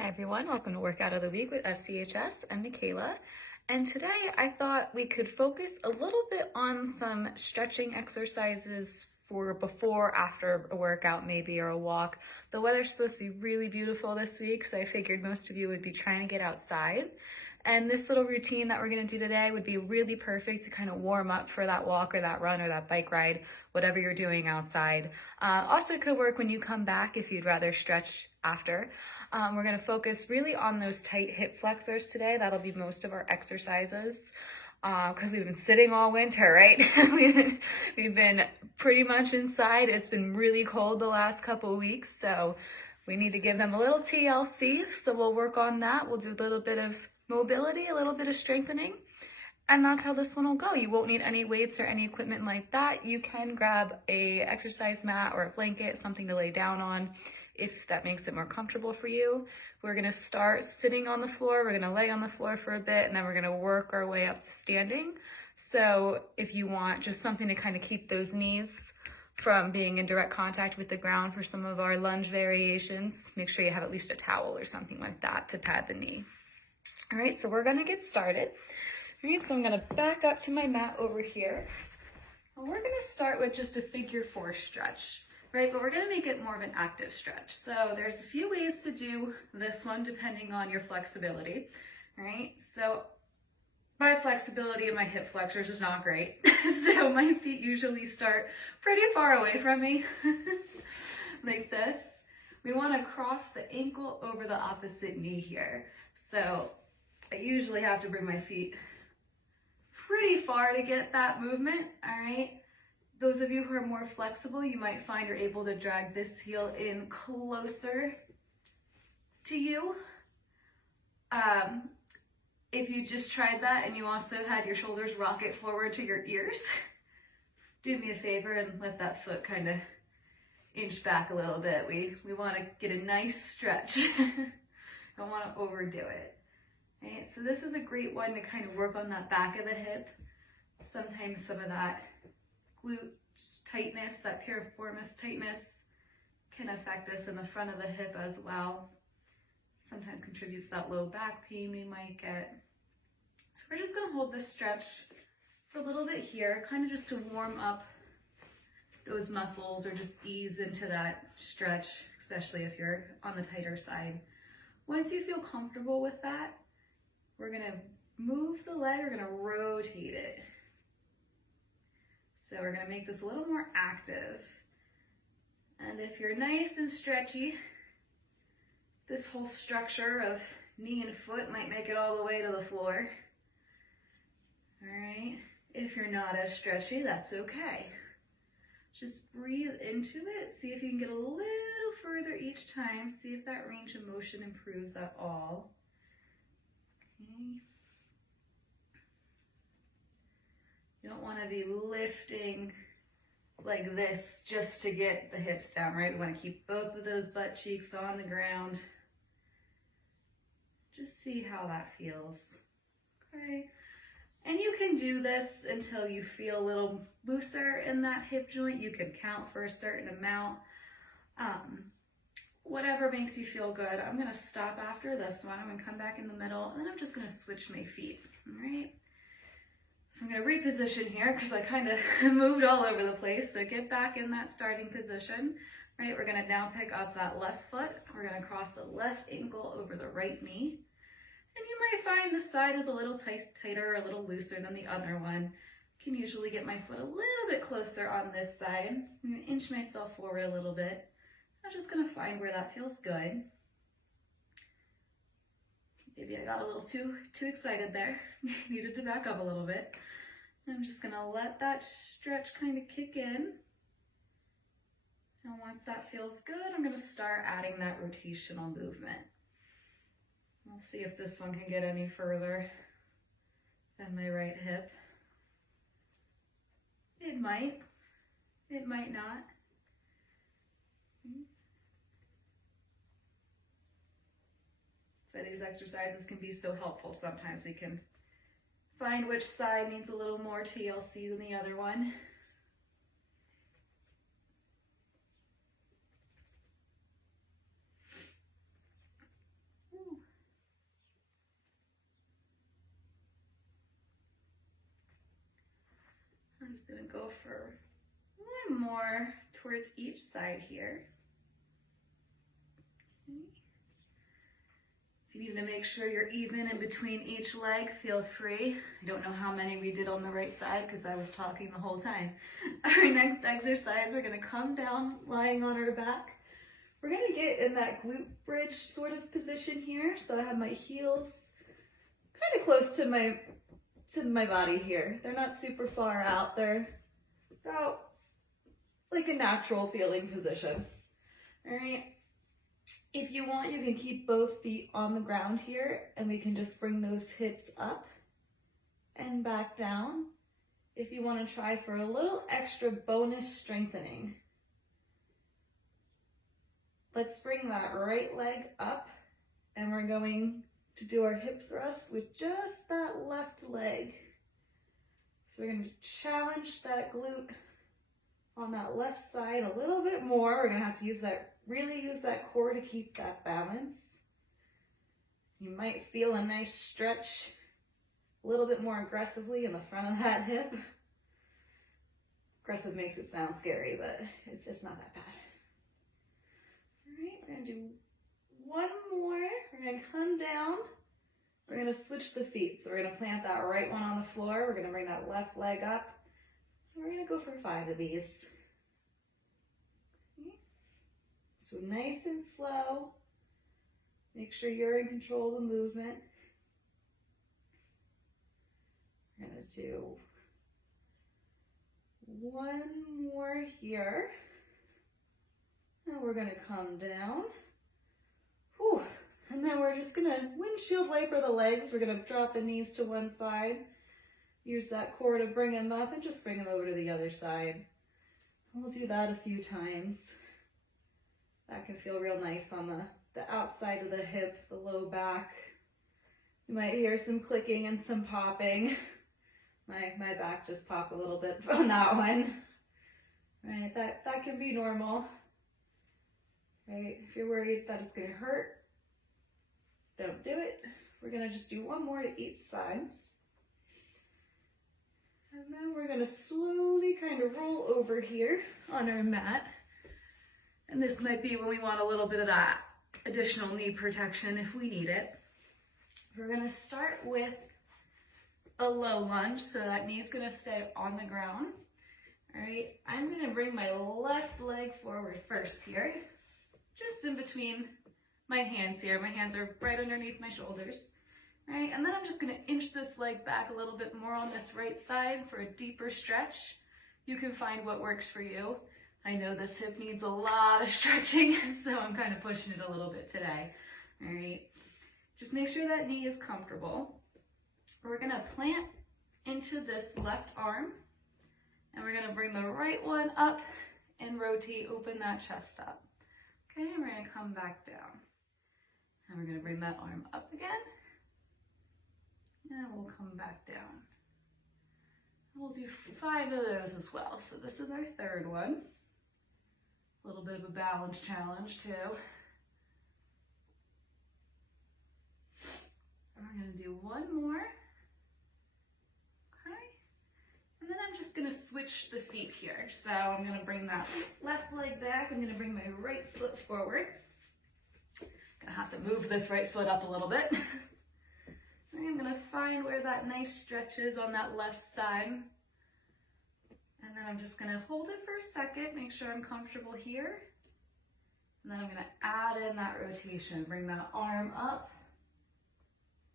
Hi everyone, welcome to Workout of the Week with FCHS. I'm Michaela, and today I thought we could focus a little bit on some stretching exercises for before, after a workout maybe, or a walk. The weather's supposed to be really beautiful this week, so I figured most of you would be trying to get outside. And this little routine that we're gonna do today would be really perfect to kind of warm up for that walk or that run or that bike ride, whatever you're doing outside. Also could work when you come back if you'd rather stretch after. We're gonna focus really on those tight hip flexors today. That'll be most of our exercises because we've been sitting all winter, right? we've been pretty much inside. It's been really cold the last couple of weeks, so we need to give them a little TLC. So we'll work on that. We'll do a little bit of mobility, a little bit of strengthening, and that's how this one will go. You won't need any weights or any equipment like that. You can grab a exercise mat or a blanket, something to lay down on if that makes it more comfortable for you. We're gonna start sitting on the floor, we're gonna lay on the floor for a bit, and then we're gonna work our way up to standing. So if you want just something to kind of keep those knees from being in direct contact with the ground for some of our lunge variations, make sure you have at least a towel or something like that to pad the knee. All right, so we're gonna get started. All right, so I'm gonna back up to my mat over here. And we're gonna start with just a figure 4 stretch. Right, but we're gonna make it more of an active stretch. So there's a few ways to do this one depending on your flexibility, right? So my flexibility of my hip flexors is not great. So my feet usually start pretty far away from me, like this. We wanna cross the ankle over the opposite knee here. So I usually have to bring my feet pretty far to get that movement, all right? Those of you who are more flexible, you might find you're able to drag this heel in closer to you. If you just tried that and you also had your shoulders rocket forward to your ears, do me a favor and let that foot kind of inch back a little bit. We want to get a nice stretch. Don't want to overdo it. Right? So this is a great one to kind of work on that back of the hip. Sometimes some of that glute tightness, that piriformis tightness can affect us in the front of the hip as well. Sometimes contributes to that low back pain we might get. So we're just gonna hold this stretch for a little bit here, kind of just to warm up those muscles or just ease into that stretch, especially if you're on the tighter side. Once you feel comfortable with that, we're gonna move the leg, we're gonna rotate it. So we're gonna make this a little more active. And if you're nice and stretchy, this whole structure of knee and foot might make it all the way to the floor. All right, if you're not as stretchy, that's okay. Just breathe into it. See if you can get a little further each time. See if that range of motion improves at all. Okay. You don't want to be lifting like this just to get the hips down, right? We want to keep both of those butt cheeks on the ground. Just see how that feels. Okay. And you can do this until you feel a little looser in that hip joint. You can count for a certain amount. Whatever makes you feel good. I'm going to stop after this one. I'm going to come back in the middle, and then I'm just going to switch my feet. All right. So I'm going to reposition here because I kind of moved all over the place. So get back in that starting position, right? We're going to now pick up that left foot. We're going to cross the left ankle over the right knee. And you might find this side is a little tighter, a little looser than the other one. I can usually get my foot a little bit closer on this side. I'm going to inch myself forward a little bit. I'm just going to find where that feels good. Maybe I got a little too excited there. Needed to back up a little bit. I'm just gonna let that stretch kind of kick in. And once that feels good, I'm gonna start adding that rotational movement. We'll see if this one can get any further than my right hip. It might not. So these exercises can be so helpful. Sometimes we can find which side needs a little more TLC than the other one. just gonna go for one more towards each side here. Okay. If you need to make sure you're even in between each leg, feel free. I don't know how many we did on the right side because I was talking the whole time. Our next exercise, we're gonna come down lying on our back. We're gonna get in that glute bridge sort of position here. So I have my heels kind of close to my body here. They're not super far out. They're about like a natural feeling position. All right. If you want, you can keep both feet on the ground here and we can just bring those hips up and back down. If you want to try for a little extra bonus strengthening. Let's bring that right leg up and we're going to do our hip thrust with just that left leg. So we're going to challenge that glute on that left side a little bit more. We're going to have to really use that core to keep that balance. You might feel a nice stretch a little bit more aggressively in the front of that hip. Aggressive makes it sound scary, but it's not that bad. All right, we're going to do one more. We're going to come down. We're going to switch the feet. So we're going to plant that right one on the floor. We're going to bring that left leg up. We're going to go for 5 of these. Okay. So nice and slow. Make sure you're in control of the movement. We're going to do one more here. Now we're going to come down. Whew. And then we're just going to windshield wiper the legs. We're going to drop the knees to one side. Use that core to bring them up and just bring them over to the other side. We'll do that a few times. That can feel real nice on the outside of the hip, the low back. You might hear some clicking and some popping. My back just popped a little bit on that one. Right, that can be normal. Right, if you're worried that it's gonna hurt, don't do it. We're gonna just do one more to each side. And then we're gonna slowly kind of roll over here on our mat. And this might be when we want a little bit of that additional knee protection if we need it. We're gonna start with a low lunge, so that knee's gonna stay on the ground. All right, I'm gonna bring my left leg forward first here, just in between my hands here. My hands are right underneath my shoulders. All right, and then I'm just gonna inch this leg back a little bit more on this right side for a deeper stretch. You can find what works for you. I know this hip needs a lot of stretching, so I'm kind of pushing it a little bit today. All right, just make sure that knee is comfortable. We're gonna plant into this left arm, and we're gonna bring the right one up and rotate, open that chest up. Okay, and we're gonna come back down. And we're gonna bring that arm up again, and we'll come back down. We'll do 5 of those as well. So this is our third one. A little bit of a balance challenge too. And we're gonna do one more. Okay. And then I'm just gonna switch the feet here. So I'm gonna bring that left leg back. I'm gonna bring my right foot forward. Gonna have to move this right foot up a little bit. I'm gonna find where that nice stretch is on that left side. And then I'm just gonna hold it for a second, make sure I'm comfortable here. And then I'm gonna add in that rotation. Bring that arm up.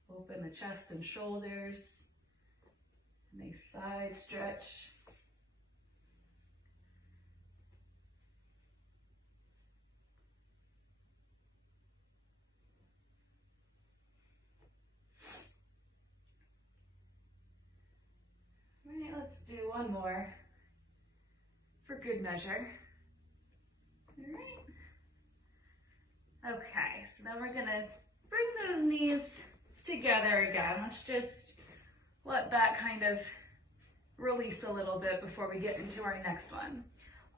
Open the chest and shoulders. Nice side stretch. All right, let's do one more for good measure. All right. Okay, so then we're gonna bring those knees together again. Let's just let that kind of release a little bit before we get into our next one.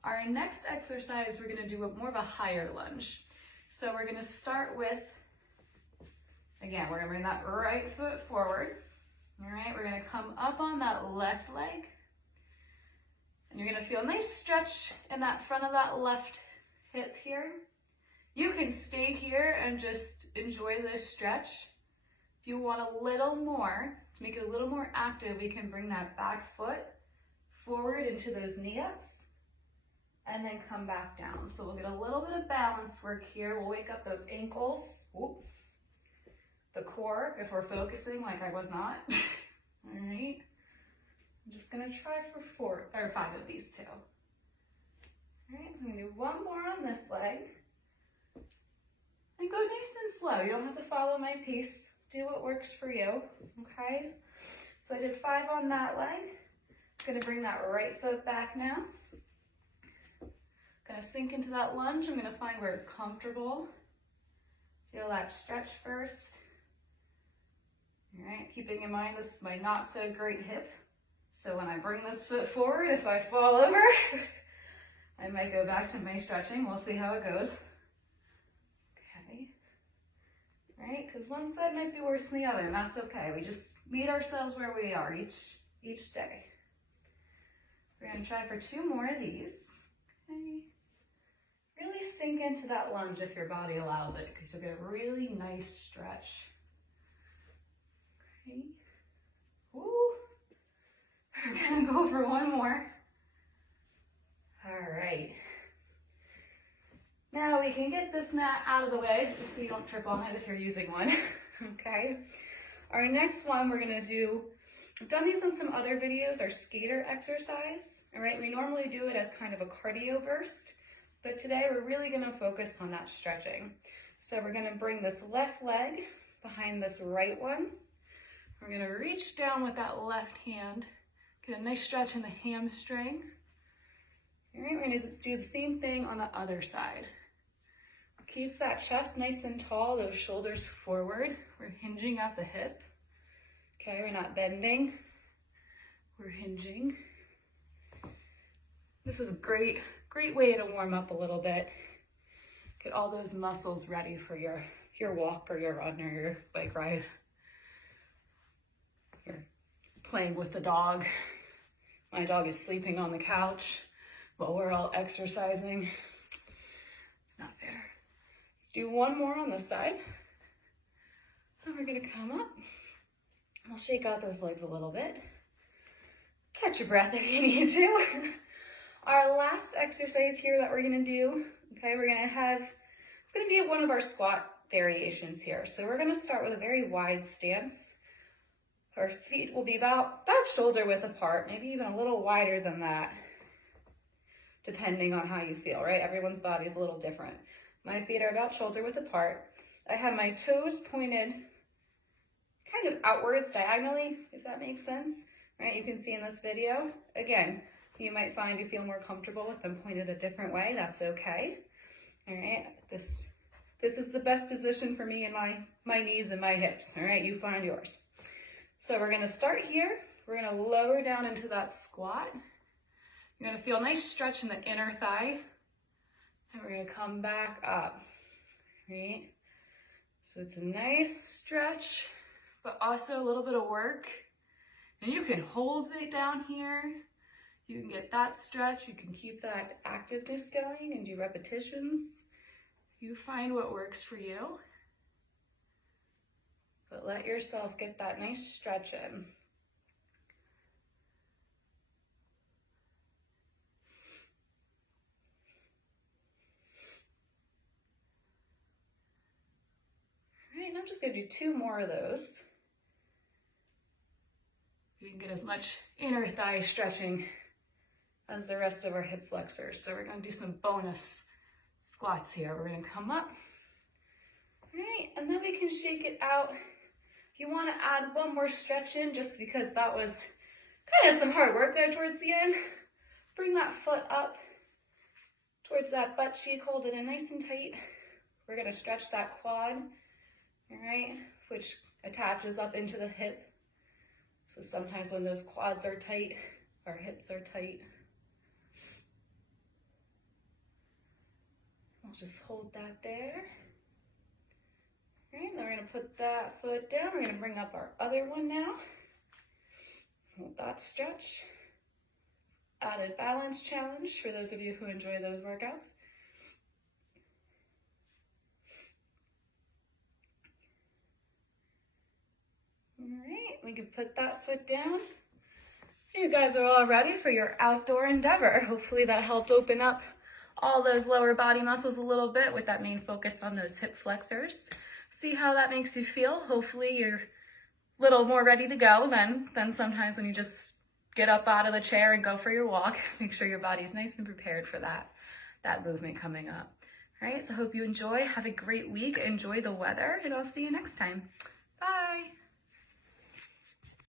Our next exercise, we're gonna do more of a higher lunge. So we're gonna start with, again, we're gonna bring that right foot forward. All right, we're gonna come up on that left leg. And you're gonna feel a nice stretch in that front of that left hip here. You can stay here and just enjoy this stretch. If you want a little more, to make it a little more active, we can bring that back foot forward into those knee-ups and then come back down. So we'll get a little bit of balance work here. We'll wake up those ankles, the core, if we're focusing like I was not. All right, I'm just gonna try for 4 or 5 of these too. All right, so I'm gonna do one more on this leg. And go nice and slow. You don't have to follow my pace. Do what works for you, okay? So I did 5 on that leg. I'm gonna bring that right foot back now. Gonna sink into that lunge. I'm gonna find where it's comfortable. Feel that stretch first. All right, keeping in mind this is my not so great hip. So when I bring this foot forward, if I fall over, I might go back to my stretching. We'll see how it goes. Okay, right, because one side might be worse than the other, and that's okay. We just meet ourselves where we are each day. We're gonna try for 2 more of these. Okay. Really sink into that lunge if your body allows it, because you'll get a really nice stretch. Okay. Woo. We're gonna go for 1 more. All right. Now we can get this mat out of the way just so you don't trip on it if you're using one. Okay. Our next one we're gonna do, I've done these in some other videos, our skater exercise. All right, we normally do it as kind of a cardio burst, but today we're really gonna focus on that stretching. So we're gonna bring this left leg behind this right one. We're gonna reach down with that left hand, get a nice stretch in the hamstring. All right, we're gonna do the same thing on the other side. Keep that chest nice and tall, those shoulders forward. We're hinging at the hip. Okay, we're not bending, we're hinging. This is a great way to warm up a little bit. Get all those muscles ready for your walk or your run or your bike ride. You're playing with the dog. My dog is sleeping on the couch while we're all exercising. It's not fair. Let's do 1 more on this side. And we're gonna come up. I'll shake out those legs a little bit. Catch your breath if you need to. Our last exercise here that we're gonna do, okay, it's gonna be one of our squat variations here. So we're gonna start with a very wide stance. Our feet will be about shoulder width apart, maybe even a little wider than that, depending on how you feel, right? Everyone's body is a little different. My feet are about shoulder width apart. I have my toes pointed kind of outwards diagonally, if that makes sense, right? You can see in this video. Again, you might find you feel more comfortable with them pointed a different way. That's okay. All right, this is the best position for me and my knees and my hips. All right, you find yours. So we're gonna start here. We're gonna lower down into that squat. You're gonna feel a nice stretch in the inner thigh. And we're gonna come back up, right? So it's a nice stretch, but also a little bit of work. And you can hold it down here. You can get that stretch. You can keep that activeness going and do repetitions. You find what works for you. But let yourself get that nice stretch in. All right, and I'm just gonna do 2 more of those. You can get as much inner thigh stretching as the rest of our hip flexors. So we're gonna do some bonus squats here. We're gonna come up, all right, and then we can shake it out. If you wanna add 1 more stretch in, just because that was kind of some hard work there towards the end, bring that foot up towards that butt cheek, hold it in nice and tight. We're gonna stretch that quad, all right, which attaches up into the hip. So sometimes when those quads are tight, our hips are tight. I'll just hold that there. All right, then we're gonna put that foot down. We're gonna bring up our other one now. Hold that stretch. added balance challenge for those of you who enjoy those workouts. All right, we can put that foot down. You guys are all ready for your outdoor endeavor. Hopefully that helped open up all those lower body muscles a little bit with that main focus on those hip flexors. See how that makes you feel. Hopefully you're a little more ready to go than sometimes when you just get up out of the chair and go for your walk. Make sure your body's nice and prepared for that movement coming up. All right, so hope you enjoy. Have a great week. Enjoy the weather, and I'll see you next time. Bye.